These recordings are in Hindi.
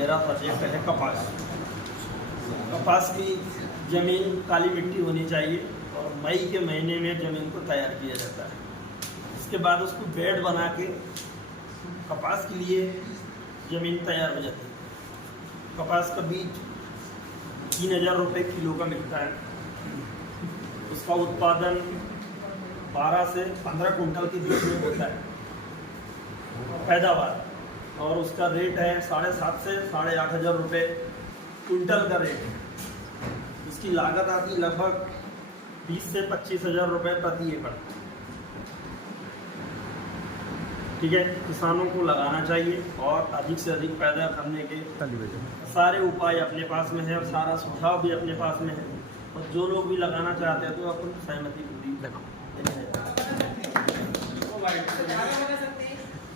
मेरा सब्जेक्ट है कपास। कपास की ज़मीन काली मिट्टी होनी चाहिए और मई के महीने में ज़मीन को तैयार किया जाता है। इसके बाद उसको बेड बना के कपास के लिए ज़मीन तैयार हो जाती है। कपास का बीज 3000 रुपये किलो का मिलता है। उसका उत्पादन 12 से 15 कुंटल के बीच में होता है पैदावार, और उसका रेट है 7,500 से 8,500 रुपये कुंटल का रेट है। उसकी लागत आती लगभग 20 से 25,000 रुपये प्रति एकड़। ठीक है, किसानों को लगाना चाहिए और अधिक से अधिक पैदा करने के सारे उपाय अपने पास में है और सारा सुझाव भी अपने पास में है। और जो लोग भी लगाना चाहते हैं तो अपन सहमति पूरी लगाओ।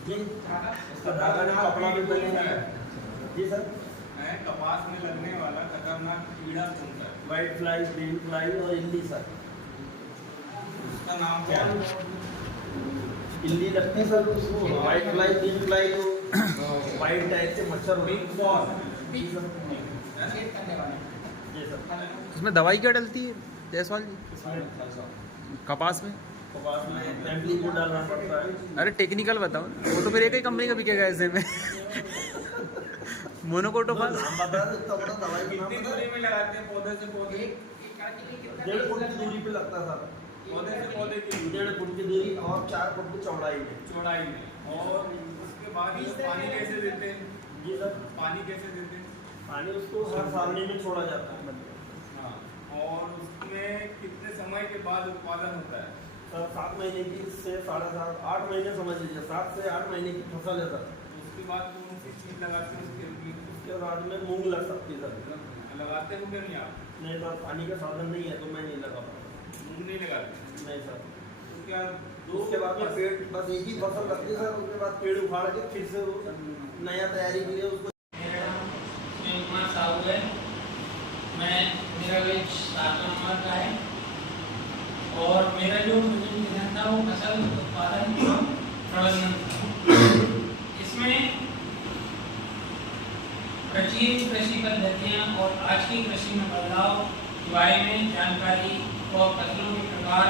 जी, उसका धागा में कपड़ा भी बनेगा। जी सर, कपास में लगने वाला खतरनाक कीड़ा कौन सा है? व्हाइट फ्लाई, ग्रीन फ्लाई और इल्ली सर। उसका नाम क्या है? इल्ली लगती है सर उसको। व्हाइट फ्लाई, ग्रीन फ्लाई तो व्हाइट टाइप के मच्छर होते हैं। जी सर। उसमें दवाई क्या डलती है जायसवाल जी? कपास में फैमिली को डालना पड़ता है। अरे टेक्निकल बताओ, वो तो फिर एक ही कंपनी का बिकेगा ऐसे में। मोनोकोटोफास नाम बता दो तो अपना दवाई का नाम कितनी बता। दूरी में लगाते हैं पौधे से पौधे? 1.5 फुट की दूरी पे लगता है सर। पौधे से पौधे की 1.5 फुट की दूरी और 4 फुट की चौड़ाई में। चौड़ाई में। और उसके बाद पानी कैसे देते हैं? जी सर, पानी कैसे देते हैं? पानी उसको हर सारणी में छोड़ा जाता है। हाँ, और उसमें कितने समय के बाद उत्पादन होता है? सर 7 महीने की से 7.5 8 महीने समझ लीजिए, 7 से 8 महीने की फसल है सर। उसके बाद कौन सी चीज लगाते हैं उसके बाद में मूंग लग सकती है सर। लगाते हो क्या नहीं आप? नहीं सर, पानी का साधन नहीं है तो मैं नहीं लगा पाऊंगा। मूंग नहीं लगाते? नहीं सर। तो क्या उसके बाद में पेड़, बस एक ही फसल लगती है सर। उसके बाद पेड़ उखाड़ के फिर से नया तैयारी के लिए उसको। मेरा नाम कुमार साहू है। मेरा वेज 7 नंबर का है और मेरा जो विधान था वो फसल उत्पादन एवं प्रबंधन था। इसमें प्राचीन कृषि पद्धतियाँ और आज की कृषि में बदलाव के बारे में जानकारी और फसलों के प्रकार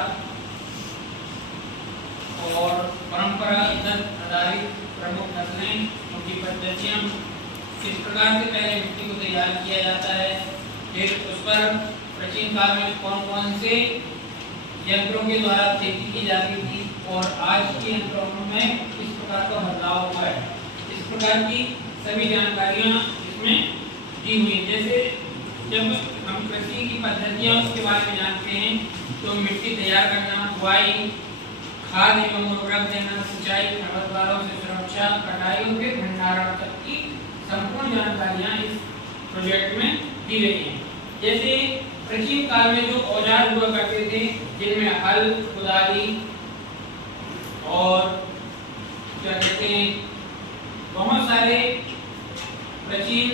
और परंपरागत आधारित प्रमुख नस्लें, उनकी पद्धतियाँ, किस प्रकार से पहले मिट्टी को तैयार किया जाता है, फिर उस पर प्राचीन काल में कौन कौन से यंत्रों के द्वारा खेती की जाती थी और आज के यंत्रों में किस प्रकार का बदलाव हुआ है, इस प्रकार की सभी जानकारियाँ इसमें दी हुई है। जैसे जब हम कृषि की पद्धतियाँ उसके बारे में जानते हैं तो मिट्टी तैयार करना, बुआई, खाद एवं उर्वरक देना, सिंचाई, खरपतवारों से सुरक्षा, कटाई और फिर भंडारण तक की संपूर्ण जानकारियाँ इस प्रोजेक्ट में दी गई हैं। जैसे प्राचीन काल में जो औजार हुआ करते थे जिनमें हल, कुदाली और क्या कहते हैं बहुत सारे प्राचीन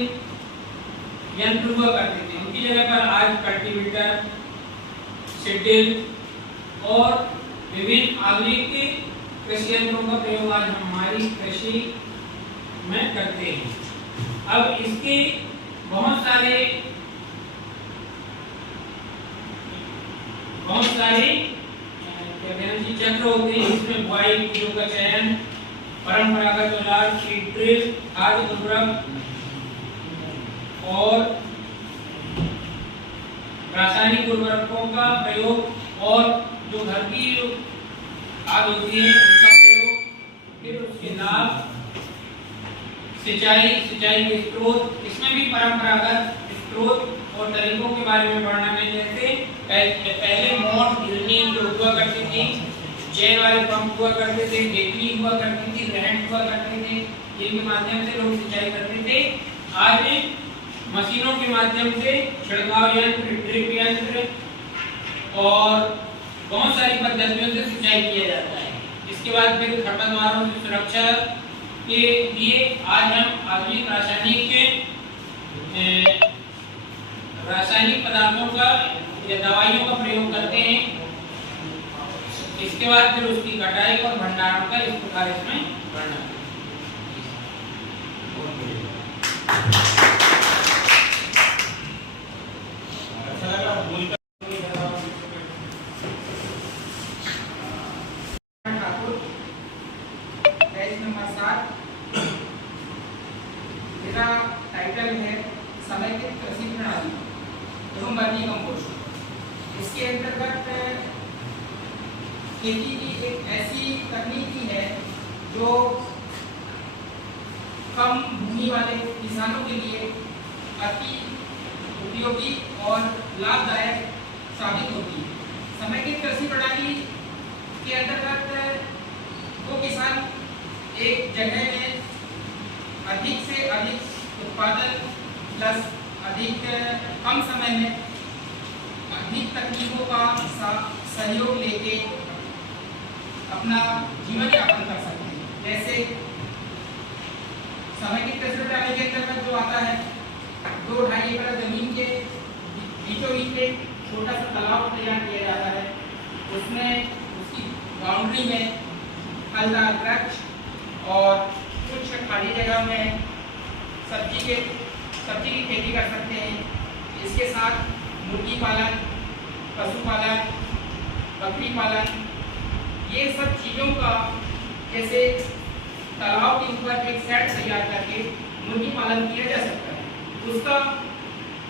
यंत्र हुआ करते थे, उनकी जगह पर आज कल्टीवेटर, सीडल और विभिन्न आधुनिक कृषि यंत्रों का प्रयोग आज हमारी कृषि में करते हैं। अब इसके बहुत सारे चक्र होते हैं। इसमें बुआई, बीजों का चयन, परंपरागत औजार, सीड ड्रिल, खाद, उर्वरक और रासायनिक उर्वरकों का प्रयोग और जो घर की खाद होती है उसका प्रयोग, फिर उसके लाभ, सिंचाई के स्रोत, इसमें भी परंपरागत स्रोत और तरीकों के बारे में पढ़ना है। जैसे पहले मोट गिरनी जो हुआ करती थी, चैन वाले पंप हुआ करते थे, ढेकली हुआ करती थी, रहट हुआ करते थे, जिनके माध्यम से लोग सिंचाई करते थे। आज मशीनों के माध्यम से छिड़काव यंत्र, ड्रिप यंत्र और बहुत सारी पद्धतियों से सिंचाई किया जाता है। इसके बाद फिर खरपतवारों से सुरक्षा के लिए आज हम आधुनिक रासायनिक पदार्थों का या दवाइयों का प्रयोग करते हैं। इसके बाद फिर उसकी कटाई और भंडारण का इस प्रकार इसमें वर्णन है। जिसका टाइटल है समेकित कृषि प्रणाली एवं वर्मी कंपोस्ट। इसके अंतर्गत खेती की एक ऐसी तकनीकी है जो कम भूमि वाले किसानों के लिए अति उपयोगी और लाभदायक साबित होती है। समेकित कृषि प्रणाली के अंतर्गत वो किसान एक जगह में अधिक से अधिक उत्पादन प्लस अधिक कम समय में अधिक तकनीकों का सहयोग लेके अपना जीवन यापन कर सकते हैं। जैसे समेकित कृषि प्रणाली के अंतर्गत जो आता है 2-2.5 एकड़ जमीन के बीचों बीच एक छोटा सा तालाब तैयार किया जाता है। उसमें उसकी बाउंड्री में फलदार वृक्ष और कुछ खाली जगह में सब्जी की खेती कर सकते हैं। इसके साथ मुर्गी पालन, पशुपालन, बकरी पालन, ये सब चीज़ों का जैसे तालाब के ऊपर एक सेट तैयार करके मुर्गी पालन किया जा सकता है। उसका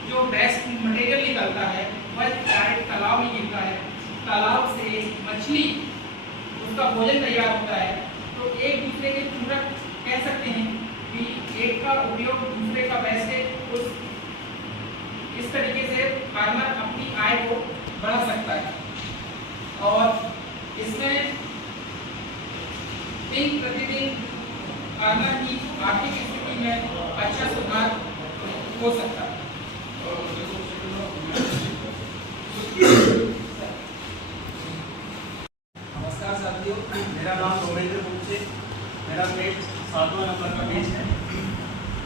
जो वेस्ट मटेरियल निकलता है वह डायरेक्ट तालाब में गिरता है। तालाब से मछली उसका भोजन तैयार होता है। तो एक दूसरे के पूरक कह सकते हैं कि एक का उपयोग दूसरे का वेस्टेज इस तरीके से फार्मर अपनी आय को बढ़ा सकता है। और इसमें दिन प्रतिदिन फार्मर की आर्थिक स्थिति में अच्छा सुधार हो सकता है। नमस्कार साथियों, मेरा नाम रोमेंद्र गुप्त है। मेरा पेज 7वां नंबर का पेज है।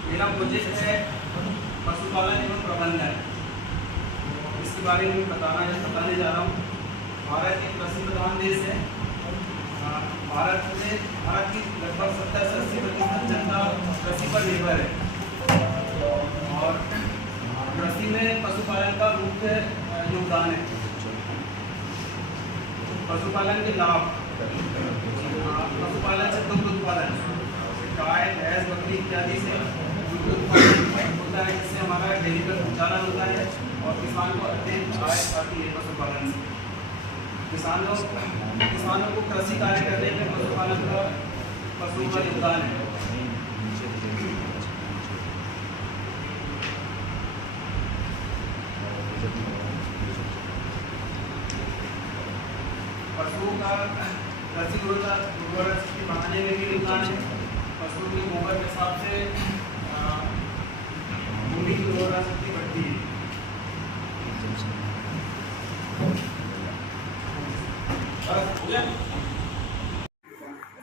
मेरा प्रोजेक्ट है पशुपालन एवं प्रबंधन। इसके बारे में बताने जा रहा हूँ। भारत एक कृषि प्रधान देश है। भारत की लगभग 70 से 80% जनता कृषि पर निर्भर है और कृषि में पशुपालन का मुख्य योगदान है। पशुपालन के लाभ, पशुपालन से दुग्ध उत्पादन, गाय, भैंस, बकरी इत्यादि से दुग्ध उत्पादन होता है, जिससे हमारा डेयरी का संचालन होता है और किसान को अत्यंत आय आती है पशुपालन से। किसानों को कृषि कार्य करने में पशुपालन का योगदान है। पशुओं का कृषि उर्वरक शक्ति बढ़ाने में भी योगदान है। पशुओं के गोबर के हिसाब से भूमि की उर्वरक शक्ति बढ़ती है।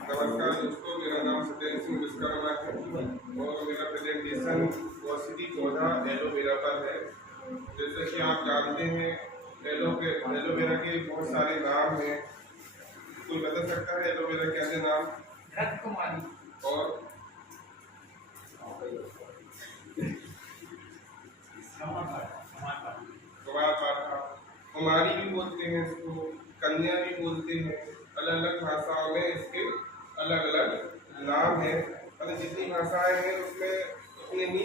नमस्कार दोस्तों, मेरा नाम सत्येंद्र सिंह विश्वकर्मा है और मेरा प्रेजेंटेशन औषधि पौधा एलोवेरा पर है। जैसे कि आप जानते हैं, एलोवेरा के बहुत सारे नाम हैं। कोई बता सकता है एलोवेरा के अन्य नाम? रत्नकुमारी और कुमारी भी बोलते हैं इसको, कन्या भी बोलते हैं। अलग अलग भाषाओं में इसके अलग अलग नाम है। मतलब जितनी भाषाएं हैं उसमें उतने ही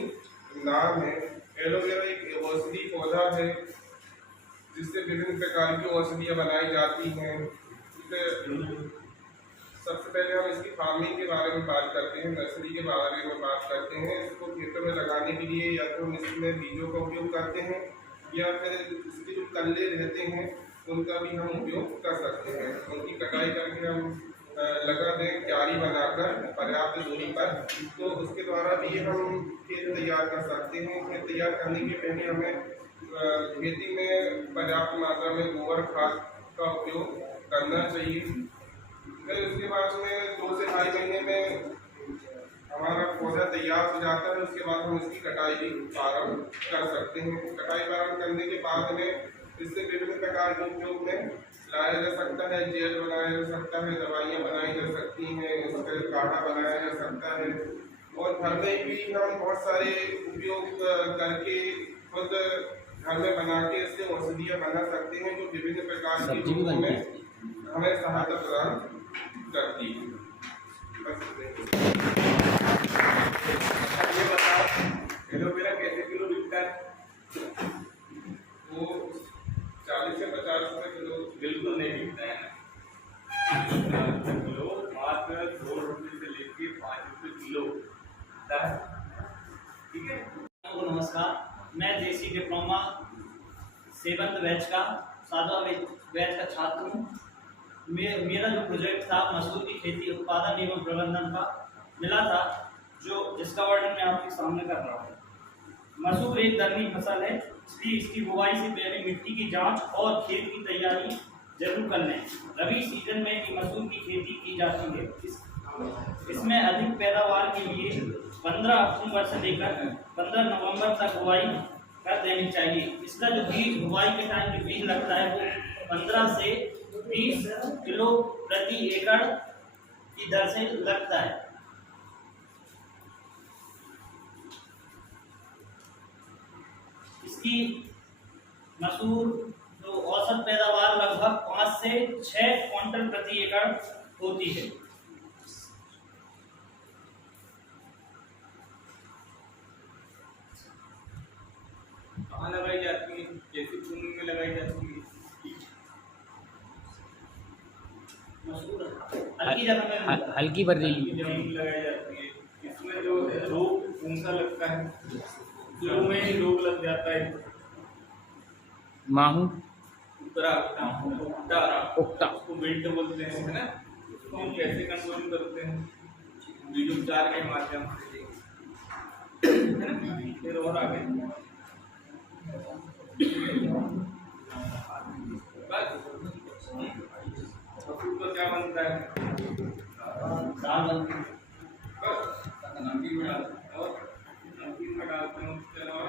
नाम है। एलोवेरा एक औषधि पौधा है जिससे विभिन्न प्रकार की औषधियाँ बनाई जाती हैं। सबसे पहले हम इसकी फार्मिंग के बारे में बात करते हैं, नर्सरी के बारे में बात करते हैं। इसको खेतों में लगाने के लिए या तो हम इसमें बीजों का उपयोग करते हैं या फिर इसके जो कल्ले रहते हैं उनका भी हम उपयोग कर सकते हैं। उनकी कटाई करके हम लगा दें क्यारी बनाकर पर्याप्त दूरी पर, तो उसके द्वारा भी हम खेत तैयार कर सकते हैं। खेत तैयार करने के पहले हमें खेती में पर्याप्त मात्रा में गोबर खाद का उपयोग करना चाहिए। फिर उसके बाद में 2 से 2.5 महीने में हमारा पौधा तैयार हो जाता है। उसके बाद हम इसकी कटाई भी प्रारंभ कर सकते हैं। कटाई प्रारंभ करने के बाद में इससे विभिन्न प्रकार के उपयोग में लाया जा सकता है। जेल बनाया जा सकता है, दवाइयाँ बनाई जा सकती हैं, इसका काढ़ा बनाया जा सकता है और घर में भी हम बहुत सारे उपयोग करके खुद घर में बना के इससे औषधियाँ बना सकते हैं जो विभिन्न प्रकार की रोगों में हमें सहायता प्रदान करती है। ठीक है। नमस्कार, मैं देसी डिप्लोमा 7th बैच का 7वां बैच का छात्र हूँ। मेरा जो प्रोजेक्ट था मसूर की खेती उत्पादन एवं प्रबंधन का मिला था, जिसका वर्णन मैं आपके सामने कर रहा हूँ। मसूर एक दलहनी फसल है, इसलिए इसकी बुवाई से पहले मिट्टी की जांच और खेत की तैयारी जरूर कर लें। रबी सीजन में भी मसूर की खेती की जाती है। इसमें अधिक पैदावार के लिए 15 अक्टूबर से लेकर 15 नवंबर तक बुवाई कर देनी चाहिए। इसका जो बीज बुवाई के टाइम जो बीज लगता है वो 15 से 20 किलो प्रति एकड़ की दर से लगता है। इसकी मसूर जो औसत पैदावार लगभग 5 से 6 क्विंटल प्रति एकड़ होती है। कहाँ लगाई जाती है, कैसी भूमि में लगाई जाती है? मसूर हल्की जगह में, हल्की बर्रीली जमीन में लगाई जाती है। इसमें जो रोग कौन सा लगता है? शुरू में ही रोग लग जाता है। माहू उकटा उसको विल्ट बोलते हैं, है ना? उसको हम कैसे कंट्रोल करते हैं? बीजोपचार के माध्यम से, है ना? फिर और आगे बस मसूर का क्या बनता है? दाल बनती है। बस नमकीन में डालते हैं और नमकीन में डालते हैं। उसके अलावा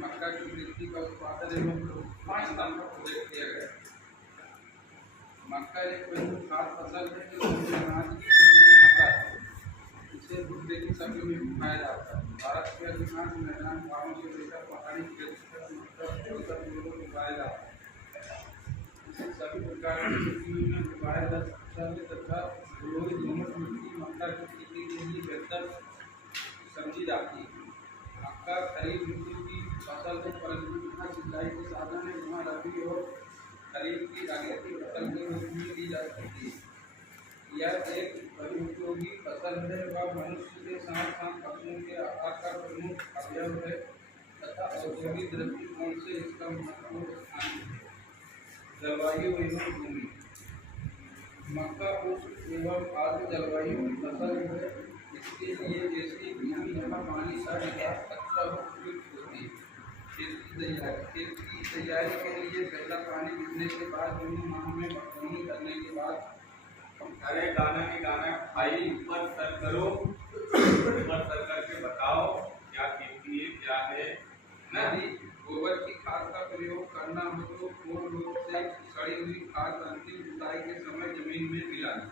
मक्का की वृद्धि का उत्पादन एवं 5 स्तंभ का प्रोजेक्ट किया गया। मक्का एक प्रमुख खाद्य फसल है जो अनाज की खेती में आता है। इसे भुट्टे की शक्ल में उगाया जाता है। भारत के अधिकांश मैदान गांवों से लेकर पहाड़ी क्षेत्र तक मक्का में उगाया जाता है। इसे सभी प्रकार की खेती में उगाया जा सकता है तथा दोमट मिट्टी मक्का की खेती के लिए बेहतर समझी जाती है। मक्का खरीफ ऋतु की फसल है, परंतु जहाँ सिंचाई के साधन है वहाँ रबी और खरीफ की अगेती फसल के रूप में ली जा सकती है। यह एक बहुउपयोगी फसल है। वह मनुष्य के साथ साथ पशुओं के आहार का प्रमुख अवयव है तथा औद्योगिक दृष्टिकोण से इसका महत्वपूर्ण स्थान है। जलवायु एवं भूमि। मक्का उष्ण एवं आर्द्र जलवायु की फसल है। इसके लिए जैसी भूमि जहाँ पानी का निकास अच्छा हो उपयुक्त होती है। खेत की तैयारी के लिए पहला पानी गिरने के बाद 2 माह में पटवनी करने के बाद अरे गाना नहीं गाना, भाई ऊपर सर करो, ऊपर सर करके बताओ क्या खेती है, क्या है ना? यदि गोबर की खाद का प्रयोग करना हो तो पूर्ण रूप से सड़ी हुई खाद अंतिम जुताई के समय जमीन में मिलाना।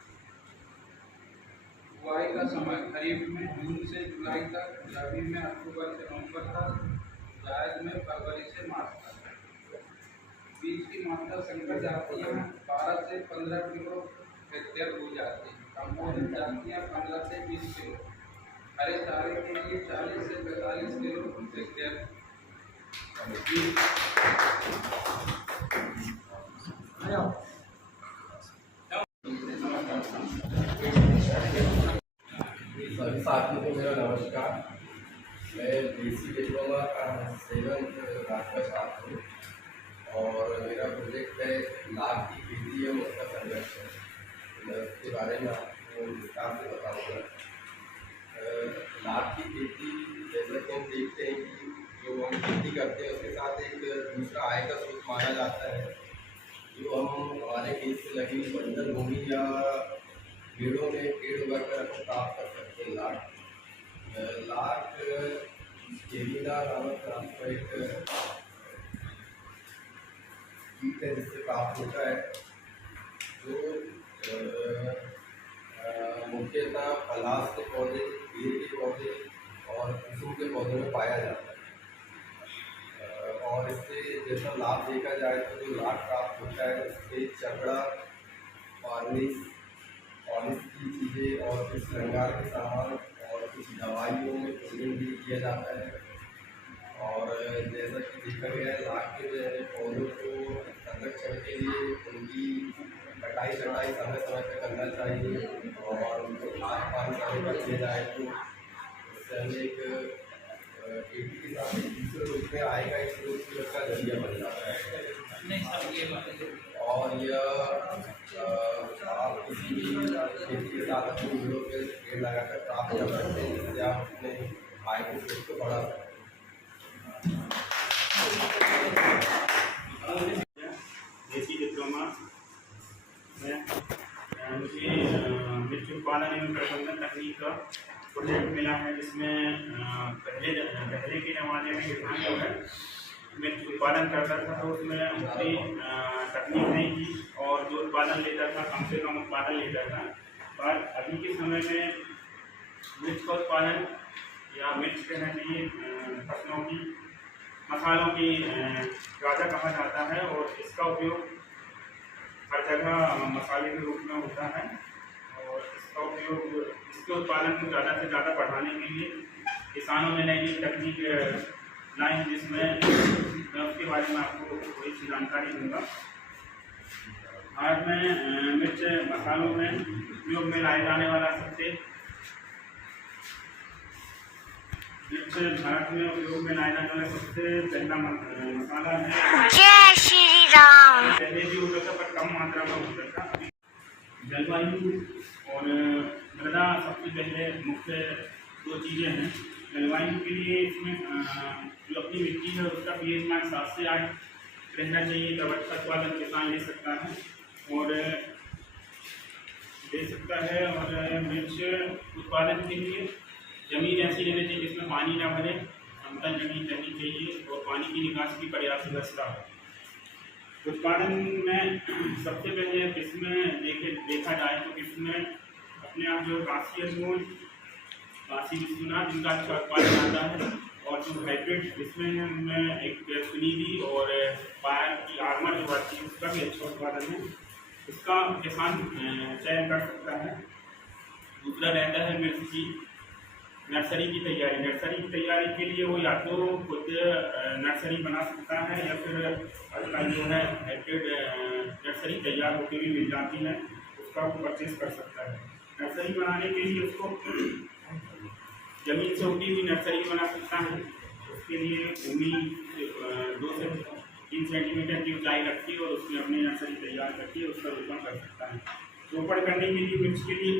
बुआई का समय खरीफ में जून से जुलाई तक, रबी में अक्टूबर से नवंबर तक, जायद में फरवरी से मार्च तक। बीज की मात्रा संकर जातियाँ 12 से 15 किलो हेक्टेयर हो जाती है। कम्पोजिट जातियाँ 15 से 20 किलो। हरे चारे के लिए 40 से 45 किलो हेक्टेयर। सभी साथियों को मेरा नमस्कार। मैं देसी डिप्लोमा का 7th बैच का छात्र हूँ और मेरा प्रोजेक्ट है लाख की खेती एवं उसका संरक्षण। मैं उसके बारे में आपको विस्तार से बताऊँगा। लाख की खेती जैसे कि हम देखते हैं कि जो हम खेती करते हैं उसके साथ एक दूसरा आय का स्रोत माना जाता है। जो हम हमारे खेत से लगी बंजर भूमि या पेड़ों में पेड़ उगाकर प्राप्त कर सकते हैं। लाख केविना नामक का एक कीट है जिससे प्राप्त होता है, जो मुख्यतः पलाश के पौधे, बेर के पौधे और कुसुम के पौधों में पाया जाता है। और इससे जैसा लाभ देखा जाए तो जो लाभ प्राप्त होता है उससे चमड़ा, पॉलिश की चीज़ें और कुछ श्रृंगार के सामान और कुछ दवाइयों में प्रयोग भी किया जाता है। और जैसा कि देखा गया है, लाख के जो है पौधों को संरक्षण के लिए उनकी कटाई समय समय पर करना चाहिए और उनको खाद पानी समय पर दिया जाए तो उससे हमें एक खेती के साथ दूसरे रूप में आएगा, एक स्रोत का जरिया बन जाता है। और यह आप किसी भी खेती के साथ अपनी मूलों पे पेड़ लगाकर प्राप्त कर सकते हैं, जिससे आप अपने आय के स्रोत को बढ़ा सकते हैं। देसी डिप्लोमा में मुझे मिर्च उत्पादन एवं प्रबंधन तकनीक का प्रोजेक्ट मिला है, जिसमें पहले के ज़माने में किसान जो है मिर्च उत्पादन करता था तो उसमें उतनी तकनीक नहीं थी और जो उत्पादन लेता था कम से कम उत्पादन लेता था। पर अभी के समय में मिर्च का उत्पादन या मिर्च कहना चाहिए फसलों की मसालों की राजा कहा जाता है और इसका उपयोग हर जगह मसाले के रूप में होता है। और इसका उपयोग इसके उत्पादन को ज़्यादा से ज़्यादा बढ़ाने के लिए किसानों में नई तकनीक लाई है, जिसमें मैं उसके बारे में आपको थोड़ी सी जानकारी दूंगा। आज मैं मिर्च मसालों में उपयोग में लाए जाने वाला सबसे मिर्च भारत में उपयोग में लाया जाने वाला सबसे पहला मसाला है। जय श्री राम। पहले भी होता था पर कम मात्रा में होता था। अभी जलवायु और मृदा सबसे पहले मुख्य दो चीज़ें हैं। जलवायु के लिए इसमें जो अपनी मिट्टी है उसका pH मान 7 से 8 रहना चाहिए, तब अच्छा उत्पादन किसान ले सकता है और दे सकता है। और मिर्च उत्पादन के लिए ज़मीन ऐसी रहनी चाहिए जिसमें पानी ना भरे, समतल जमीन रहनी चाहिए और पानी की निकास की पर्याप्त व्यवस्था हो। उत्पादन में सबसे पहले किस्में देखा जाए तो किस्में अपने आप जो काशी विश्वनाथ जिनका अच्छा उत्पादन आता है और जो हाइब्रिड किस्में हैं उनमें एक सुनीली और फायर की आर्मर जो आती है उसका भी अच्छा उत्पादन है, इसका किसान चयन कर सकता है। दूसरा रहता है मिर्च की नर्सरी की तैयारी। नर्सरी की तैयारी के लिए वो या तो खुद नर्सरी बना सकता है या फिर आजकल जो है हाइब्रिड नर्सरी तैयार होकर भी मिल जाती है, उसका वो परचेज कर सकता है। नर्सरी बनाने के लिए उसको ज़मीन से उठी हुई नर्सरी बना सकता है। उसके लिए भूमि 2 से 3 सेंटीमीटर की ऊंचाई रखती है और उसमें अपनी नर्सरी तैयार करके उसका रोपण कर सकता है। रोपण करने के लिए मिर्च के लिए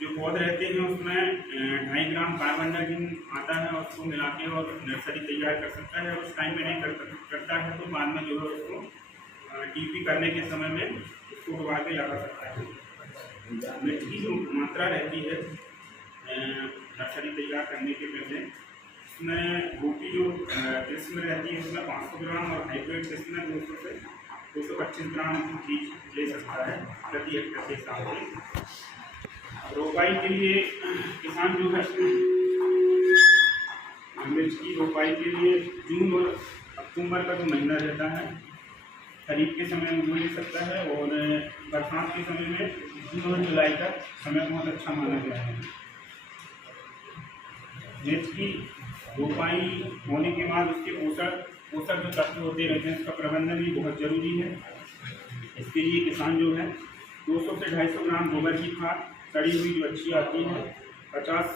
जो पौधे रहते हैं उसमें 2.5 ग्राम कार्बनडाजिम आता है और उसको मिला के और नर्सरी तैयार कर सकता है। और उस टाइम में नहीं करता है तो बाद में जो है उसको टीपी करने के समय में उसको उगा के लगा सकता है। मिर्च की जो मात्रा रहती है नर्सरी तैयार करने के पहले उसमें गोटी जो किस्म रहती है उसमें 500 ग्राम और हाइब्रिड किस्म 200 से 225 ग्राम बीज ले सकता है प्रति हेक्टेयर के हिसाब से। रोपाई के लिए किसान जो है मिर्च की रोपाई के लिए जून और अक्टूबर का जो महीना रहता है खरीफ के समय में वो ले सकता है और बरसात के समय में जून और जुलाई का समय बहुत अच्छा माना गया है। मिर्च की रोपाई होने के बाद उसके पोषक जो तत्व होते रहते हैं उसका प्रबंधन भी बहुत ज़रूरी है। इसके लिए किसान जो है 200 से 250 ग्राम गोबर की खाद सड़ी हुई जो अच्छी आती है, 50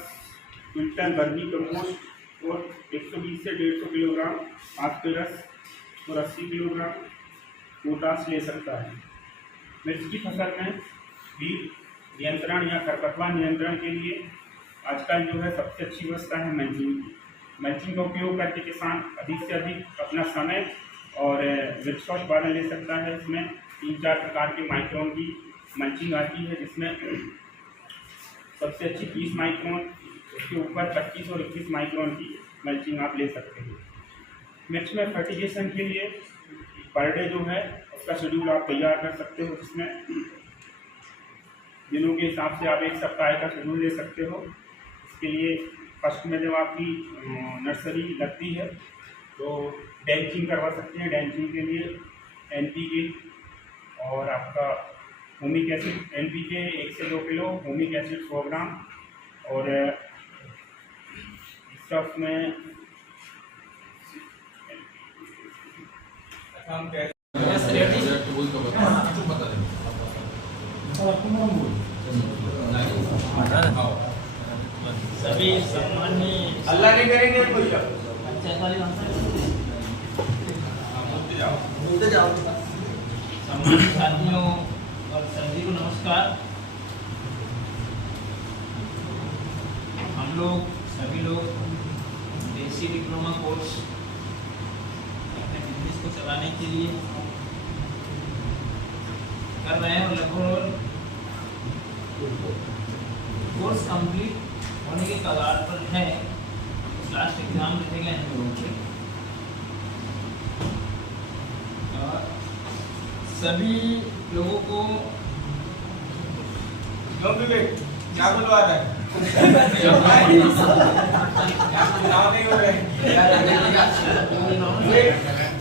क्विंटल वर्मी कंपोस्ट और 120 से 150 किलोग्राम फास्फोरस और 80 किलोग्राम पोटाश ले सकता है। मिर्च की फसल में कीट नियंत्रण या खरपतवार नियंत्रण के लिए आजकल जो है सबसे अच्छी व्यवस्था है मल्चिंग। मल्चिंग का उपयोग करके किसान अधिक से अधिक अपना समय और मिर्च का उत्पादन ले सकता है। इसमें 3-4 प्रकार के माइक्रोन की मल्चिंग आती है, जिसमें सबसे अच्छी 30 माइक्रोन, उसके ऊपर 25 और 21 माइक्रोन की मल्चिंग आप ले सकते हैं। मिर्च में फर्टिगेशन के लिए पर डे जो है उसका शेड्यूल आप तैयार कर सकते हो, जिसमें दिनों के हिसाब से आप 1 सप्ताह का शेड्यूल ले सकते हो। इसके लिए फर्स्ट में जब आपकी नर्सरी लगती है तो डेंचिंग करवा सकते हैं। डेंचिंग के लिए NPK और आपका ह्यूमिक एसिड, NPK 1 से 2 किलो, ह्यूमिक एसिड 100 ग्राम और इसका उसमें हम कैसे सभी सम्माननीय अल्लाह नहीं करेंगे कोई पंचायत वाली सम्मानित साथियों और सभी को नमस्कार। हम लोग सभी लोग देसी डिप्लोमा कोर्स अपने बिजनेस को चलाने के लिए कर रहे हैं और लगभग कोर्स कंप्लीट होने के कगार पर है। लास्ट एग्जाम रहेगा हम लोगों के और सभी लोगों को क्यों विवेक क्या बुलवा रहा है नाम नहीं हो रहे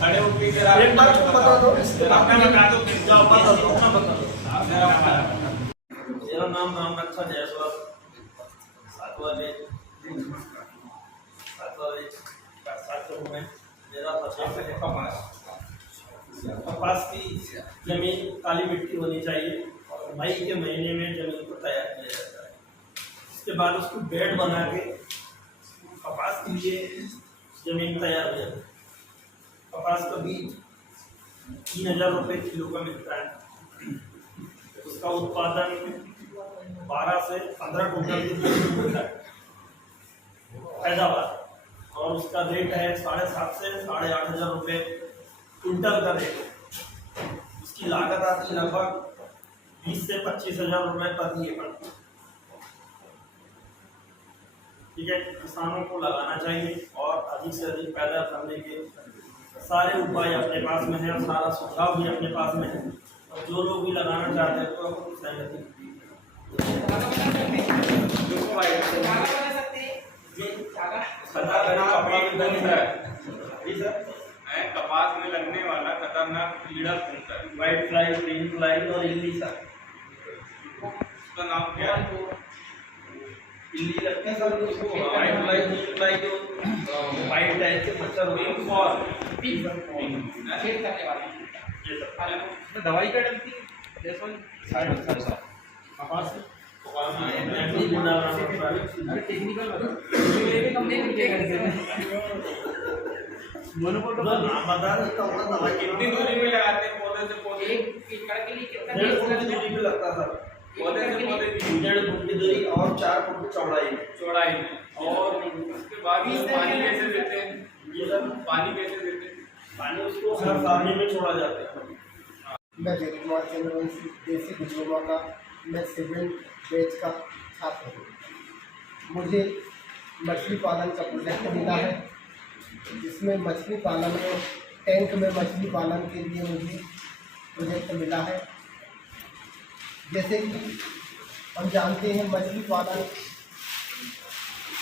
खड़े होकर जरा एक बार तुम बता दो, अपना बता दो मेरा नाम रामरक्षा जायसवाल, सातवां बैच का छात्र हूँ मैं। मेरा सब्जेक्ट है कपास। कपास की जमीन काली मिट्टी होनी चाहिए और मई के महीने में जमीन को तैयार किया जाता है। इसके बाद उसको बेड बना के कपास के लिए जमीन तैयार हो जाती है। कपास का बीज 3000 रुपये किलो का मिलता है। उसका उत्पादन 12 से 15 कुंटल के बीच में होता है पैदावार, और उसका रेट है 7,500 से 8,500 रुपये कुंटल का रेट। उसकी लागत आती है लगभग 20 से 25,000 रुपये प्रति एकड़। ठीक है, किसानों को लगाना चाहिए और अधिक से अधिक पैदा करने के सारे उपाय अपने पास में है और सारा सुझाव भी अपने पास में है। और जो लोग भी लगाना चाहते हैं तो अपनी सहमति कपास में लगने वाला खतरनाक कीड़ा कौन सा है? व्हाइट फ्लाई, ग्रीन फ्लाई और इल्ली सर। उसका नाम क्या है? इल्ली लगते हैं सर उसको। व्हाइट फ्लाई, ग्रीन फ्लाई जो व्हाइट टाइप के मच्छर होते हैं दवाई क्या डलती है? कपास कितनी दूरी में लगाते हैं पौधे से पौधे? 1.5 फुट की दूरी पे लगता था। पौधे से पौधे की 1.5 फुट की दूरी और 4 फुट की चौड़ाई में। चौड़ाई में। और उसके बाद पानी कैसे देते हैं? ये सर पानी कैसे देते हैं? पानी उसको हर पानी में छोड़ा जाता है। मैं जय कुमार चंद्रवंशी, देसी डिप्लोमा का मैं 7 बैच का छात्र हूँ। मुझे मछली पालन का प्रोजेक्ट मिला है, जिसमें मछली पालन में टैंक में मछली पालन के लिए मुझे प्रोजेक्ट मिला है। जैसे कि हम जानते हैं मछली पालन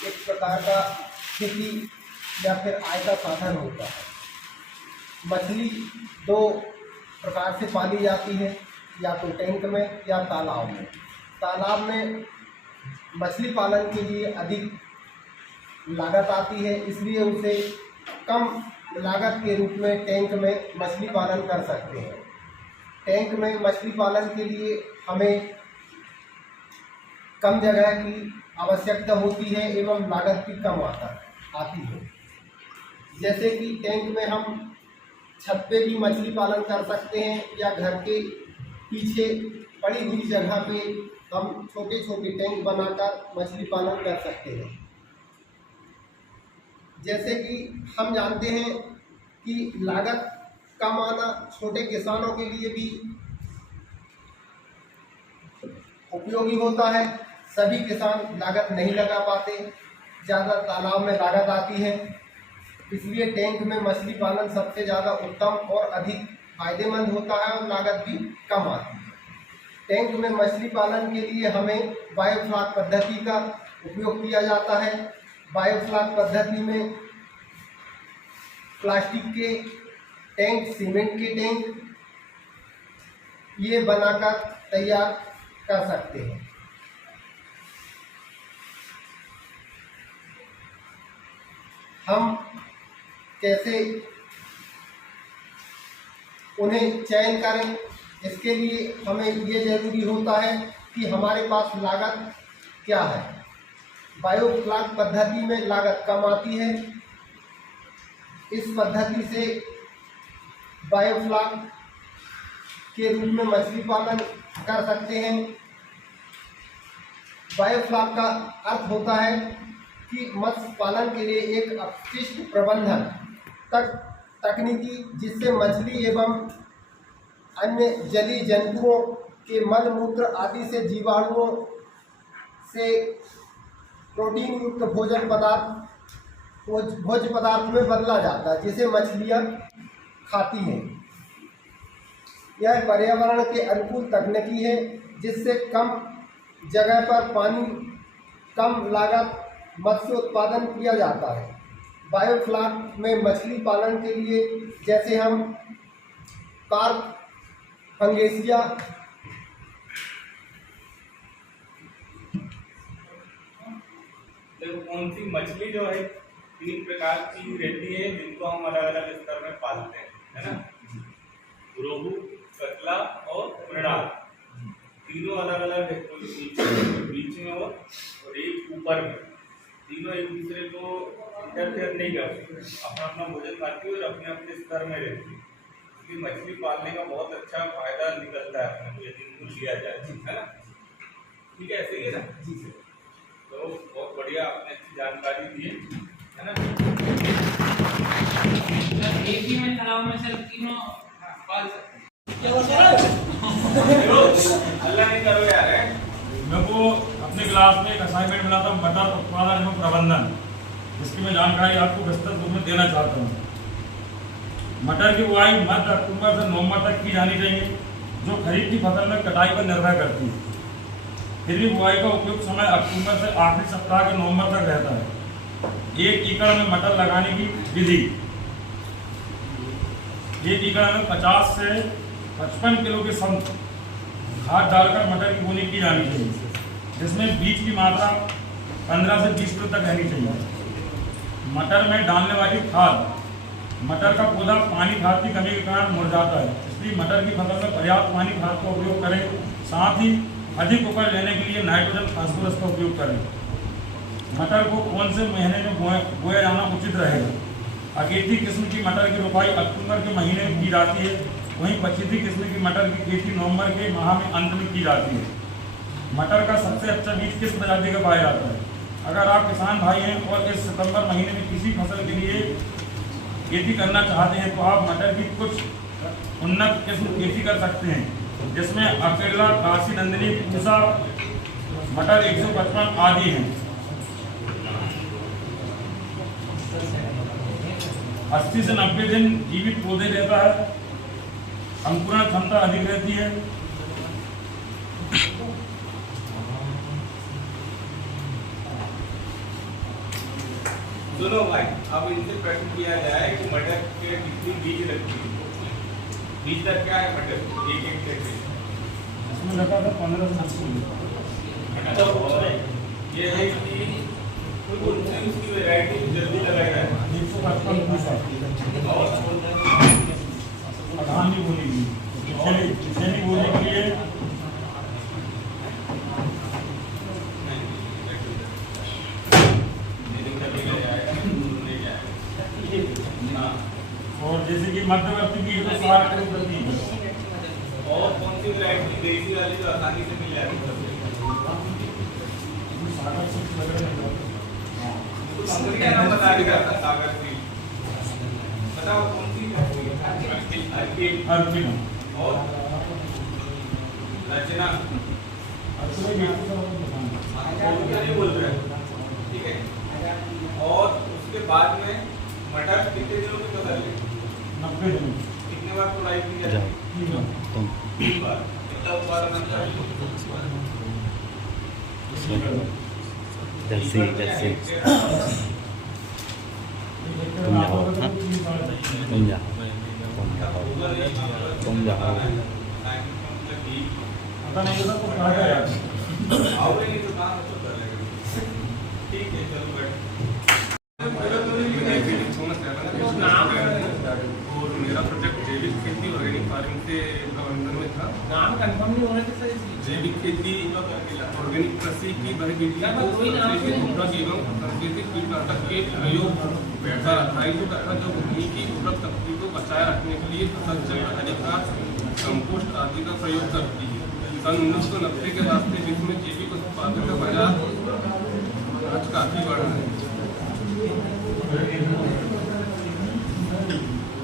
एक प्रकार का खेती या फिर आय का साधन होता है। मछली 2 प्रकार से पाली जाती है, या तो टैंक में या तालाब में। तालाब में मछली पालन के लिए अधिक लागत आती है, इसलिए उसे कम लागत के रूप में टैंक में मछली पालन कर सकते हैं। टैंक में मछली पालन के लिए हमें कम जगह की आवश्यकता होती है एवं लागत भी कम आती है। जैसे कि टैंक में हम छत पे भी मछली पालन कर सकते हैं, या घर के पीछे पड़ी हुई जगह पे हम छोटे छोटे टैंक बनाकर मछली पालन कर सकते हैं। जैसे कि हम जानते हैं कि लागत कम आना छोटे किसानों के लिए भी उपयोगी होता है। सभी किसान लागत नहीं लगा पाते, ज़्यादा तालाब में लागत आती है, इसलिए टैंक में मछली पालन सबसे ज़्यादा उत्तम और अधिक फायदेमंद होता है और लागत भी कम आती है। टैंक में मछली पालन के लिए हमें बायोफ्लॉक पद्धति का उपयोग किया जाता है। बायोफ्लॉक पद्धति में प्लास्टिक के टैंक, सीमेंट के टैंक ये बनाकर तैयार कर सकते हैं। हम कैसे उन्हें चयन करें, इसके लिए हमें ये जरूरी होता है कि हमारे पास लागत क्या है। बायोफ्लॉक पद्धति में लागत कम आती है। इस पद्धति से बायोफ्लॉक के रूप में मछली पालन कर सकते हैं। बायोफ्लॉक का अर्थ होता है कि मत्स्य पालन के लिए एक अपशिष्ट प्रबंधन तकनीकी, जिससे मछली एवं अन्य जलीय जंतुओं के मल मूत्र आदि से जीवाणुओं से प्रोटीन युक्त भोज्य पदार्थ में बदला जाता है, जिसे मछलियाँ खाती हैं। यह पर्यावरण के अनुकूल तकनीकी है, जिससे कम जगह पर पानी, कम लागत मत्स्य उत्पादन किया जाता है। बायोफ्लॉक में मछली पालन के लिए जैसे हम कार्प, फंगेसिया, देखो कौन सी मछली जो है 3 प्रकार की रहती है जिनको हम अलग अलग स्तर में पालते हैं, है ना। रोहू, कतला और मृणाल, तीनों अलग अलग है, बीच में और एक ऊपर में। तीनों एक दूसरे को इंटरफेयर नहीं करते, अपना अपना भोजन खाती है और अपने अपने स्तर में रहती है। इसलिए मछली पालने का बहुत अच्छा फायदा निकलता है अपने को, यदि इनको लिया जाए, है ना। ठीक है, ऐसे ही है ना। तो बहुत बढ़िया, आपने अच्छी जानकारी दी है ना। एक ही में तालाब में सर तीनों पाल सकते हैं। अल्लाह नहीं करो यार। मेरे को अपने क्लास में एक असाइनमेंट मिला था, मटर उत्पादन एवं प्रबंधन, जिसकी मैं जानकारी आपको विस्तृत रूप में देना चाहता हूँ। मटर की बुआई मध्य अक्टूबर से नवंबर तक की जानी चाहिए, जो खरीफ की फसल में कटाई पर निर्भर करती है। फिर भी बुआई का उपयुक्त समय अक्टूबर से आखिरी सप्ताह के नवंबर तक रहता है। 1 एकड़ में मटर लगाने की विधि: 1 एकड़ में 50 से 55 किलो के सम खाद डालकर मटर की बोनी की जानी चाहिए, जिसमें बीज की मात्रा 15 से 20 किलो तक रहनी चाहिए। मटर में डालने वाली खाद: मटर का पौधा पानी खाद की कमी के कारण मुरझाता है, इसलिए मटर की फसल में पर्याप्त पानी खाद का उपयोग करें। साथ ही अधिक उपज लेने के लिए नाइट्रोजन, फास्फोरस का उपयोग करें। मटर को कौन से महीने में बोया जाना उचित रहेगा? अगेती किस्म की मटर की रोपाई अक्टूबर के महीने में की जाती है, वहीं पछेती किस्म की मटर की खेती नवंबर के माह में अंत में की जाती है। मटर का सबसे अच्छा बीज किस प्रजाति का पाया जाता है? अगर आप किसान भाई हैं और इस सितंबर महीने में किसी फसल के लिए खेती करना चाहते हैं तो आप मटर की कुछ उन्नत किस्म खेती कर सकते हैं, जिसमें अकेला, काशी नंदिनी, पूसा, मटर 155 आदि हैं। 80 से 90 दिन जीवित पौधे रहता है, अंकुरण क्षमता अधिक रहती है। सुनो भाई, अब इनसे प्रश्न किया जाए कि मटर के कितनी बीज लगती है? बीज दर क्या है मटर एक से? इसमें लगा था 15 से 20 किलो। ये है कि उसकी वैरायटी जल्दी लगाई जाए। 155 पूसा और अधानी बोलेगी, किसने बोलने के लिए और जैसे कि मध्यवर्ती की तो 60 किलो प्रति है। और कौन सी वैरायटी देसी वाली जो आसानी से मिल जाती है? क्या नाम बता देगा सागर की? बताओ कौन सी? अर्जुन और रचना नहीं बोल रहे, ठीक है। और उसके बाद में मटर कितने दिनों की फसल है? 90 दिन। कितने बार तुड़ाई की जाती है? 3 बार। कितना उत्पादन होता है? ठीक है चलो बैठ। और मेरा प्रोजेक्ट जैविक खेती ऑर्गेनिक फार्मिंग से प्रबंधन में था। नाम कंफर्म नहीं होने से जैविक खेती ऑर्गेनिक कृषि की बहुविधता को पूरक एवं सांकेतिक कीटनाशक के प्रयोग का रासायनिक तथा जो भूमि की उर्वरक शक्ति को बचाए रखने के लिए फसल चक्र तरीका कंपोस्ट आदि का प्रयोग करती है। सन 1990 के बाद से विश्व में जैविक उत्पादन का बाजार आज काफी बढ़ा है।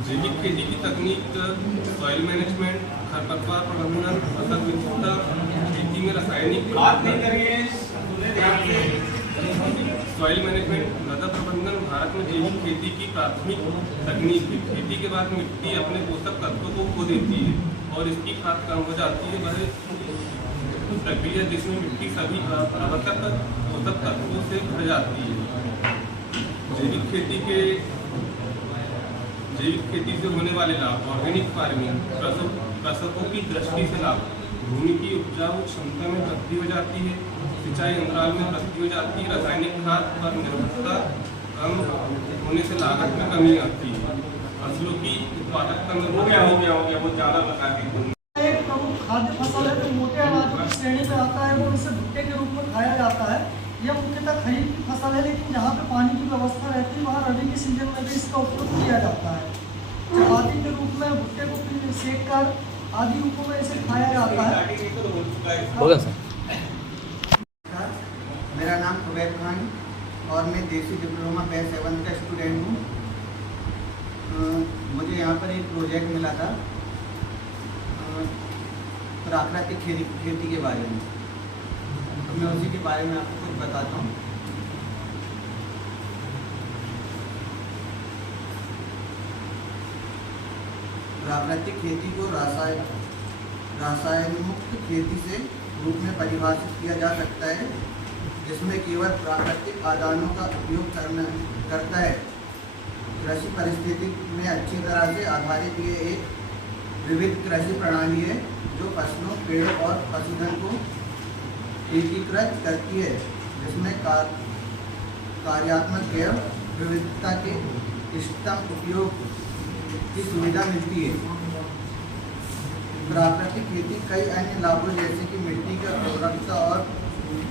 जैविक खेती की तकनीक सॉइल मैनेजमेंट, खरपतवार प्रबंधन, फसल विविधता, खेती में रासायनिक बात नहीं करिए। सॉइल मैनेजमेंट, मृदा प्रबंधन भारत में जैविक खेती की प्राथमिक तकनीक है। खेती के बाद मिट्टी अपने पोषक तत्वों को खो देती है और इसकी खाद कम हो जाती है। वह प्रक्रिया जिसमें मिट्टी सभी आवश्यक पोषक तत्वों से भर जाती है। जैविक खेती से होने वाले लाभ, ऑर्गेनिक फार्मिंग, कृषकों की दृष्टि से लाभ, भूमि की उपजाऊ क्षमता में वृद्धि हो जाती है, सिंचाई अंतराल में वृद्धि हो जाती है, रासायनिक खाद पर निर्भरता कम होने से लागत में कमी आती है, फसलों की उत्पादकता में हो गया वो ज़्यादा बता दी। एक प्रमुख खाद्य फसल है जो मोटे अनाज की श्रेणी में आता है, वो इसे भुट्टे के रूप में खाया जाता है। यह मुख्यतः खरीफ की फसल है, लेकिन जहाँ पे पानी की व्यवस्था रहती है वहाँ रबी के सीजन में भी इसका उपयोग किया जाता है। चपाती के रूप में भुट्टे को सेक कर आदि रूपों में इसे खाया जाता है। मेरा नाम कुबैर खान और मैं देसी डिप्लोमा बैच 7 का स्टूडेंट हूँ। मुझे यहाँ पर एक प्रोजेक्ट मिला था प्राकृतिक खेती के बारे में, तो मैं उसी के बारे में आपको कुछ बताता हूँ। प्राकृतिक खेती को रसायन मुक्त खेती से रूप में परिभाषित किया जा सकता है, जिसमें केवल प्राकृतिक आदानों का उपयोग करता है। कृषि परिस्थिति में अच्छी तरह से आधारित ये एक विविध कृषि प्रणाली है जो फसलों, पेड़ों और पशुधन को एकीकृत करती है, जिसमें कार्यात्मक जैव विविधता के इष्टतम उपयोग की सुविधा मिलती है। प्राकृतिक खेती कई अन्य लाभों जैसे कि मिट्टी की उर्वरकता और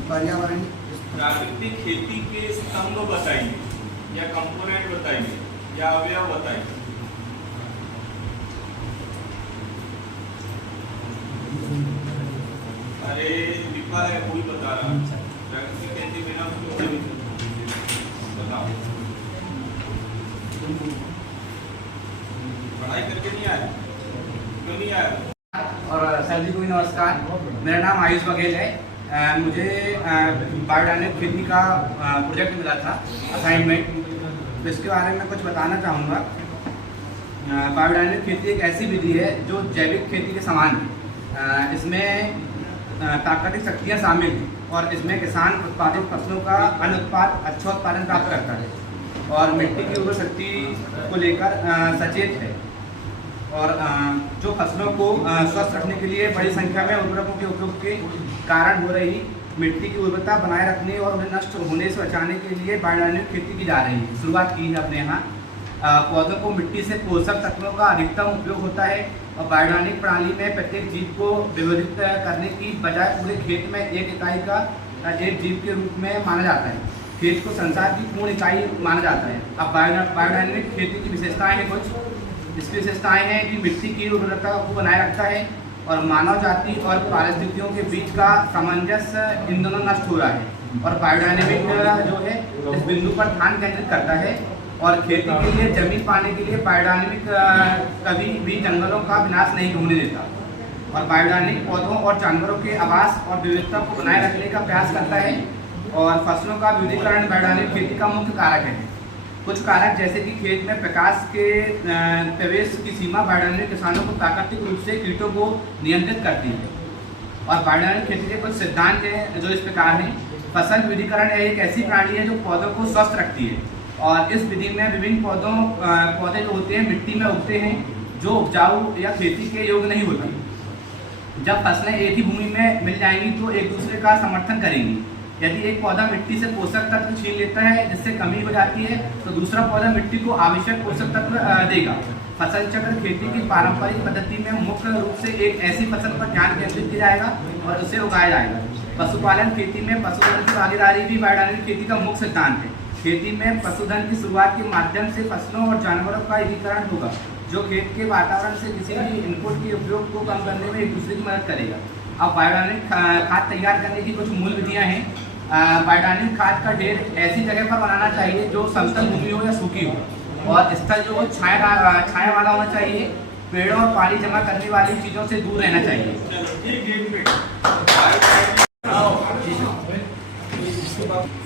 पर्यावरण। प्राकृतिक खेती के स्तंभ बताइए या कंपोनेंट बताइए या अवयव बताइए। अरे दीपा है वही बता रहा हूँ। प्राकृतिक खेती बिना बताओ। पढ़ाई करके नहीं आया, क्यों नहीं आया? और सर जी को भी नमस्कार। मेरा नाम आयुष बघेल है। मुझे बायोडायनेमिक खेती का प्रोजेक्ट मिला था असाइनमेंट, तो इसके बारे में कुछ बताना चाहूँगा। बायोडायनेमिक खेती एक ऐसी विधि है जो जैविक खेती के समान है। इसमें प्राकृतिक शक्तियाँ शामिल हैं और इसमें किसान उत्पादित फसलों का अन्य उत्पाद अच्छा उत्पादन प्राप्त करता है और मिट्टी की उर्वरक शक्ति को लेकर सचेत है और जो फसलों को स्वस्थ रखने के लिए बड़ी संख्या में उर्वरकों के उपयोग के कारण हो रही मिट्टी की उर्वरता बनाए रखने और उन्हें नष्ट होने से बचाने के लिए बायोडायनेमिक खेती की जा रही है। शुरुआत की है अपने यहाँ। पौधों को मिट्टी से पोषक तत्वों का अधिकतम उपयोग होता है और बायोडायनेमिक प्रणाली में प्रत्येक जीव को विभाजित करने की बजाय पूरे खेत में एक इकाई का एक जीव के रूप में माना जाता है। खेत को संसार की पूर्ण इकाई माना जाता है। अब बायोडायनेमिक खेती की विशेषताएँ हैं कुछ। इसकी विशेषताएँ हैं कि मिट्टी की उर्वरता को बनाए रखता है और मानव जाति और पारिस्थितियों के बीच का सामंजस्य इन दोनों नष्ट हो रहा है और बायोडायनेमिक जो है इस बिंदु पर ध्यान केंद्रित करता है और खेती के लिए जमीन पाने के लिए बायोडायनेमिक कभी भी जंगलों का विनाश नहीं होने देता और बायोडायनेमिक पौधों और जानवरों के आवास और विविधता को बनाए रखने का प्रयास करता है और फसलों का विविधीकरण बायोडायनेमिक खेती का मुख्य कारक है। कुछ कारक जैसे कि खेत में प्रकाश के प्रवेश की सीमा बायोडायनेमिक किसानों को प्राकृतिक रूप से कीटों को नियंत्रित करती है और बायोडायनेमिक खेती के कुछ सिद्धांत हैं जो इस प्रकार हैं। फसल विविधीकरण एक ऐसी प्रणाली है जो पौधों को स्वस्थ रखती है और इस विधि में विभिन्न पौधे जो होते हैं मिट्टी में उगते हैं जो उपजाऊ या खेती के योग्य नहीं होते। जब फसलें एक ही भूमि में मिल जाएंगी तो एक दूसरे का समर्थन करेंगी। यदि एक पौधा मिट्टी से पोषक तत्व छीन लेता है जिससे कमी हो जाती है तो दूसरा पौधा मिट्टी को आवश्यक पोषक तत्व देगा। फसल चक्र खेती की पारंपरिक पद्धति में मुख्य रूप से एक ऐसी फसल पर ध्यान केंद्रित किया जाएगा और उसे उगाया जाएगा। पशुपालन खेती में पशुधन की भागीदारी भी बायोडायनेमिक खेती का मुख्य सिद्धांत है। खेती में पशुधन की शुरुआत के माध्यम से फसलों और जानवरों का एकीकरण होगा जो खेत के वातावरण से किसी भी इनपुट के उपयोग को कम करने में एक दूसरे की मदद करेगा। अब बायोडायनेमिक खाद तैयार करने की कुछ मूल विधियाँ हैं। बायोडायनेमिक खाद का ढेर ऐसी जगह पर बनाना चाहिए जो समतल भूमि हो या सूखी हो और स्थल जो हो छाया वाला होना चाहिए। पेड़ों और पानी जमा करने वाली चीज़ों से दूर रहना चाहिए।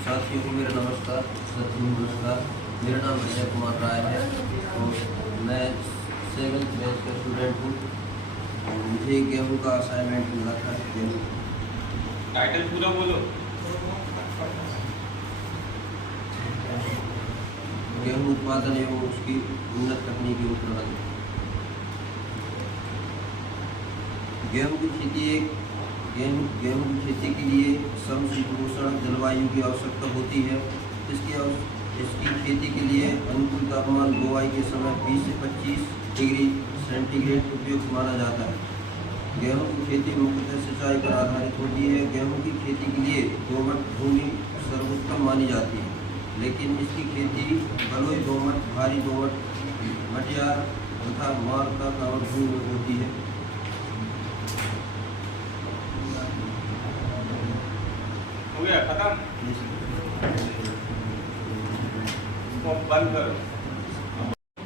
साथियों को मेरा नमस्कार। मेरा नाम विजय कुमार राय है और मैं 7th बैच का स्टूडेंट हूँ। मुझे गेहूँ का असाइनमेंट मिला था। टाइटल पूरा बोलो। गेहूँ उत्पादन एवं उसकी उन्नत तकनीकी उत्पादन। गेहूँ की खेती के लिए समशीतोष्ण जलवायु की आवश्यकता होती है। इसकी खेती के लिए अनुकूल तापमान बुआई के समय 20 से 25 डिग्री सेंटीग्रेड उपयुक्त माना जाता है। गेहूँ की खेती मुख्यतः सिंचाई पर आधारित होती है। गेहूँ की खेती के लिए दोमट भूमि सर्वोत्तम मानी जाती है, लेकिन इसकी खेती बलुई दोमट, भारी दोमट, मटियार तथा मारका कांवड़ भूमि में होती है। हो गया खत्म। बंद करो।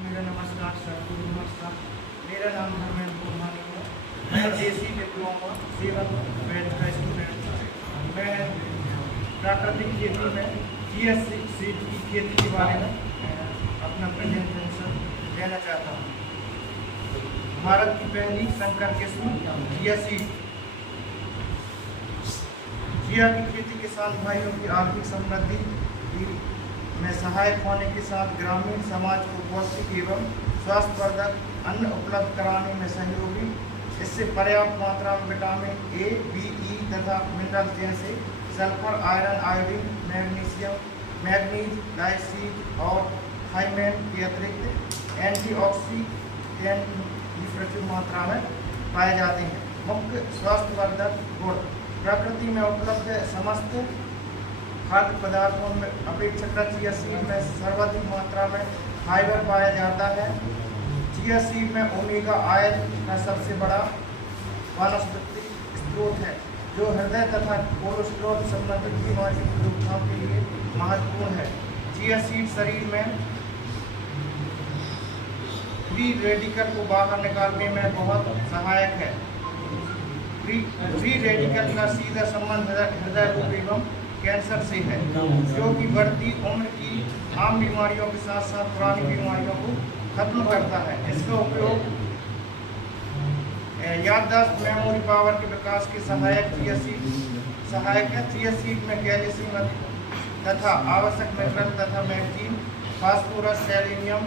मेरा नमस्कार सर। नमस्कार। मेरा नाम धर्मेंद्र कुमार है। मैं देसी डिप्लोमा 7th बैच का स्टूडेंट हूँ। मैं प्राकृतिक खेती में GS सीड की खेती के बारे में अपना प्रेजेंटेशन देना चाहता हूँ। भारत की पहली संकर किस्म GS सीड। जिया की खेती किसान भाइयों की आर्थिक समृद्धि में सहायक होने के साथ ग्रामीण समाज को पौष्टिक एवं स्वास्थ्यवर्धक अन्न उपलब्ध कराने में सहयोगी। इससे पर्याप्त मात्रा में विटामिन A, B, E तथा मिनरल जैसे sulphur, iron, iodine, magnesium, manganese, डाइसिक और थाइमिन के अतिरिक्त एंटीऑक्सीडेंट भी प्रचुर मात्रा में पाए जाते हैं। मुख्य स्वास्थ्यवर्धक गुण। प्रकृति में उपलब्ध समस्त खाद्य पदार्थों में अपेक्षाकृत चिया सीड में सर्वाधिक मात्रा में फाइबर पाया जाता है। चिया सीड में ओमेगा आयरन का सबसे बड़ा वानस्पतिक स्रोत है जो हृदय तथा कोलेस्ट्रॉल संबंधित बीमारियों की रोकथाम के लिए महत्वपूर्ण है। चिया सीड शरीर में फ्री रेडिकल को बाहर निकालने में बहुत सहायक है। फ्री रेडिकल का सीधा संबंध हृदय रोग एवं कैंसर से है, जो कि बढ़ती उम्र की आम बीमारियों के साथ साथ पुरानी बीमारियों को खत्म करता है। इसका उपयोग याददाश्त, मेमोरी पावर के विकास के सहायक है। चिया सीड में कैल्शियम तथा आवश्यक मिनरल तथा manganese, phosphorus, selenium,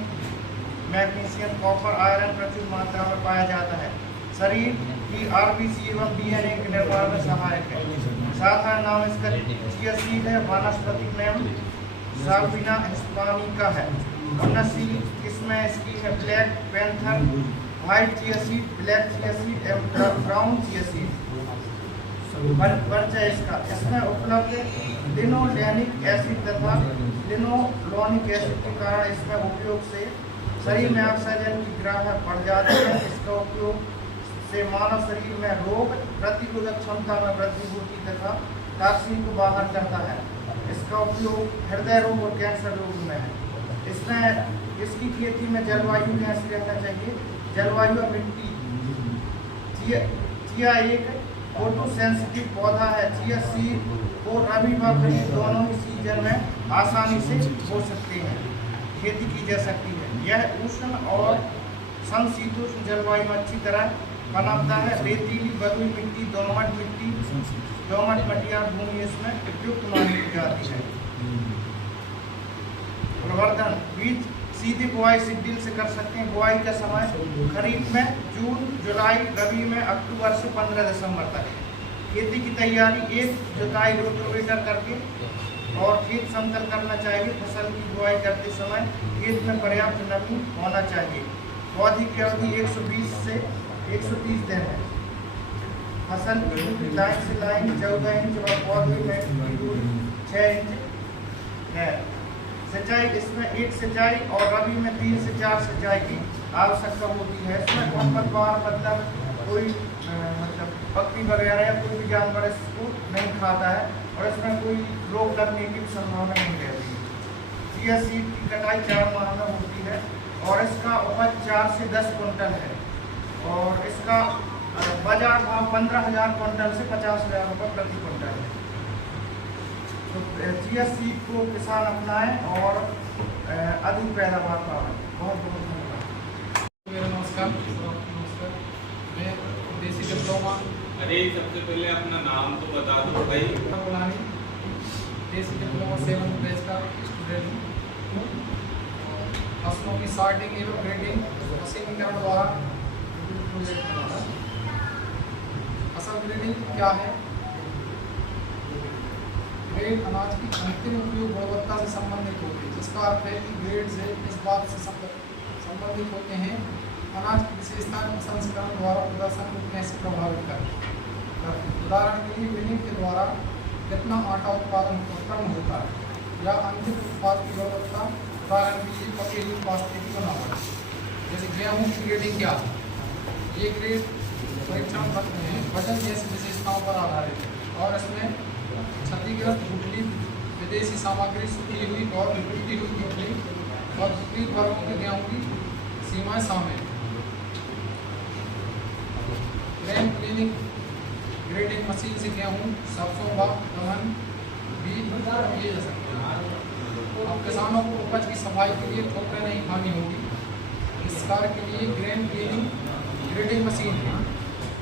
magnesium, copper, iron प्रचुर मात्रा में पाया जाता है। शरीर की RBC एवं DNA के निर्माण में सहायक है। साधारण नाम इसका चिया सीड है। वानस्पतिक नाम साल्विना हिस्पानिका है। उन्नत किस्में इसकी है black panther, white chia seed, black chia seed एवं ब्राउन चिया सीड। परिचय इसमें उपलब्ध लिनोलेनिक एसिड तथा लिनोलोनिक एसिड के कारण इसमें उपयोग से शरीर में ऑक्सीजन की ग्राहक बढ़ जाती है। इसका उपयोग से मानव शरीर में रोग प्रतिरोधक क्षमता में वृद्धि होती तथा टॉक्सिन को बाहर करता है। इसका उपयोग हृदय रोग और कैंसर रोग में है। इसमें इसकी खेती में जलवायु कैसी रहना चाहिए? जलवायु और मिट्टी। चिया एक फोटो सेंसिटिव पौधा है। चिया सीड को रबी व खरीफ दोनों ही सीजन में आसानी से बो सकते हैं, खेती की जा सकती है। यह उष्ण और समशीतोष्ण जलवायु में अच्छी तरह पनपता है। रेतीली, बलुई मिट्टी, दोमट मटियार भूमि इसमें उपयुक्त मानी जाती है। प्रवर्धन बीज सीधी बुआई शेड्यूल से कर सकते हैं। बुआई का समय खरीफ में जून जुलाई, रबी में अक्टूबर से 15 दिसंबर तक। खेती की तैयारी एक जुताई रोटावेटर करके और खेत समतल करना चाहिए। फसल की बुआई करते समय खेत में पर्याप्त नमी होना चाहिए। पौधे की अवधि 120 से 130 दिन है। फसल की लाइन से लाइन 14 इंच और पौधे में दूरी 6 इंच है। सिंचाई इसमें एक सिंचाई और रबी में 3 से 4 सिंचाई की आवश्यकता होती है। इसमें खरपतवार मतलब कोई मतलब बकरी वगैरह या कोई भी जानवर इसको नहीं खाता है और इसमें कोई रोग लगने की संभावना नहीं रहती है। चिया सीड की कटाई 4 माह में होती है और इसका उपज 4 से 10 कुंटल है और इसका बाजार भाव 15,000 कुंटल से 50,000 रुपये प्रति कुंटल है। तो चिया सीड को किसान अपनाएं और अधिक पैदावार पाएं। बहुत बहुत धन्यवाद। मेरा नमस्कार। मैं देसी डिप्लोमा। अरे सबसे पहले अपना नाम तो बता दो भाई। बुलानी देसी डिप्लोमा 7th बैच का स्टूडेंट हूँ। फसलों की सॉर्टिंग एवं ग्रेडिंग मशीनीकरण द्वारा प्रोजेक्ट बनाना। फसल ग्रेडिंग क्या है? ग्रेड अनाज की अंतिम उपयोग गुणवत्ता से संबंधित होती है, जिसका अर्थ है कि ग्रेड से इस बात से संबंधित होते हैं अनाज की विशेषता संस्करण द्वारा प्रदर्शन को कैसे प्रभावित करते हैं। उदाहरण के लिए मिलिंग के द्वारा कितना आटा उत्पन्न होता है या अंतिम उत्पाद की गुणवत्ता। उदाहरण के लिए पके हुए पास्ते की बनावट। जैसे गेहूँ की ग्रेडिंग क्या है? ये ग्रेड परीक्षण वजन जैसी विशेषताओं पर आधारित है और इसमें क्षतिग्रस्त गुठली, विदेशी सामग्री, सूखी हुई और टूटी हुई गुठली और विपरीत वर्गों के गेहूँ की सीमाएं शामिल। ग्रेन क्लीनिंग ग्रेडिंग मशीन से गेहूँ, सरसों व दलहन भी किए जा सकते हैं। अब किसानों को उपज की सफाई के लिए ठोकरें नहीं खानी होगी। इस कार्य के लिए ग्रेन क्लीनिंग ग्रेडिंग मशीन है।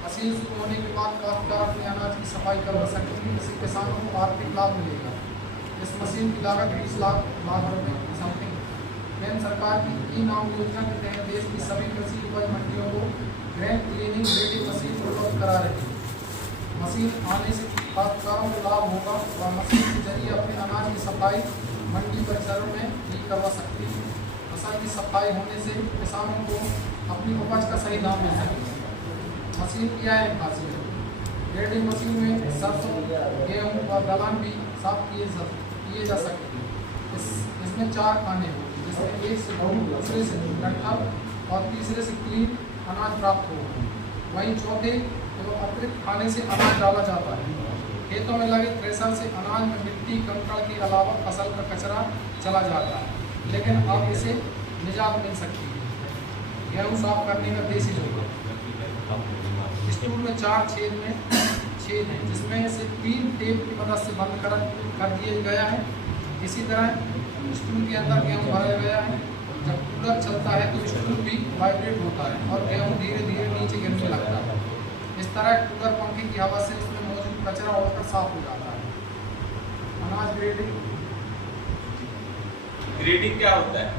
मशीन शुरू होने के बाद काश्तकार अपने अनाज की सफाई करवा सकते हैं, जिससे किसानों को आर्थिक लाभ मिलेगा। इस मशीन की लागत 20 लाख रुपये समथिंग। केंद्र सरकार की ई-नाम योजना के तहत देश की सभी कृषि उपज मंडियों को ग्रेन क्लीनिंग ग्रेडिंग मशीन उपलब्ध करा रही है। मशीन आने से काश्तकारों को लाभ होगा और मशीन के जरिए अपने अनाज की सफाई मंडी परिसरों में भी करवा सकती है। फसल की सफाई होने से किसानों को अपनी उपज का सही दाम मिल सकेगा। मशीन की है खासियत, ग्रेडिंग मशीन में सरसों, गेहूँ और दलहन भी साफ किए जा सकते हैं। इसमें 4 खाने होंगे, जिसमें एक से बहु, दूसरे से डंठल और तीसरे से क्लीन अनाज प्राप्त होगा। वहीं चौथे एवं अतिरिक्त खाने से अनाज डाला जाता है। खेतों में लगे थ्रेशर से अनाज में मिट्टी, कंकड़ के अलावा फसल का कचरा चला जाता है, लेकिन अब इसे निजात मिल सकती है। गेहूँ साफ करने का देसी जुगाड़। स्टूल में 4 छेद हैं, जिसमें से 3 टेप की मदद से बंद कर दिया गया है। इसी तरह स्टूल के अंदर गेहूँ भराया गया है। जब कूलर चलता है तो स्टूल भी वाइब्रेट होता है और गेहूँ धीरे धीरे नीचे गिरने लगता है। इस तरह कूलर पंखे की हवा से उसमें मौजूद कचरा उड़कर साफ हो जाता है। अनाज ग्रेडिंग क्या होता है?